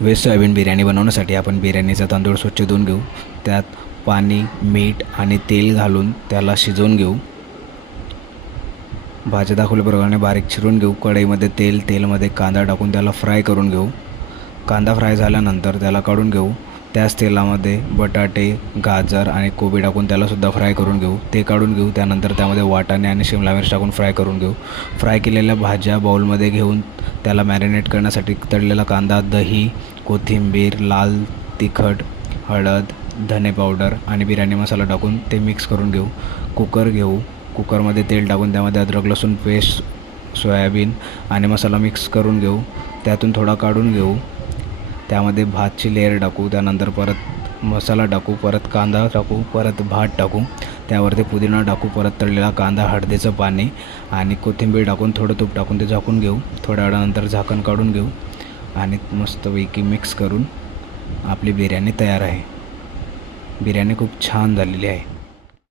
Veg soybean biryani बनवण्यासाठी आपण बिर्याणीचा तांदूळ स्वच्छ धुवून घेऊ. त्यात पाणी, मीठ आणि तेल घालून त्याला शिजवून घेऊ. भाज्या दाखवल्याप्रमाणे बारीक चिरून घेऊ. कढईमध्ये तेलमध्ये कांदा टाकून त्याला फ्राय करून घेऊ. कांदा फ्राय झाल्यानंतर त्याला काढून घेऊ. त्याच तेलामध्ये बटाटे, गाजर आणि कोबी टाकून त्यालासुद्धा फ्राय करून घेऊ. ते काढून घेऊ. त्यानंतर त्यामध्ये वाटाणे आणि शिमला मिरच टाकून फ्राय करून घेऊ. फ्राय केलेल्या भाज्या बाउलमध्ये घेऊन त्याला मॅरिनेट करण्यासाठी तळलेला कांदा, दही, कोथिंबीर, लाल तिखट, हळद, धने पावडर आणि बिर्याणी मसाला टाकून ते मिक्स करून घेऊ. कुकर घेऊ. कुकरमध्ये तेल टाकून त्यामध्ये अद्रक लसूण पेस्ट, सोयाबीन आणि मसाला मिक्स करून घेऊ. त्यातून थोडा काढून घेऊ. त्यामध्ये भातची लेयर टाकू. त्यानंतर परत मसाला टाकू. परत कांदा टाकू. परत भात टाकू. त्यावरती पुदिना टाकू. परत तळलेला कांदा, हळदीचं पाणी आणि कोथिंबीर टाकून थोडं तूप टाकून ते झाकून घेऊ. थोड्या वेळानंतर झाकण काढून घेऊ आणि मस्तपैकी मिक्स करून आपली बिर्याणी तयार आहे. बिर्याणी खूप छान झालेली आहे.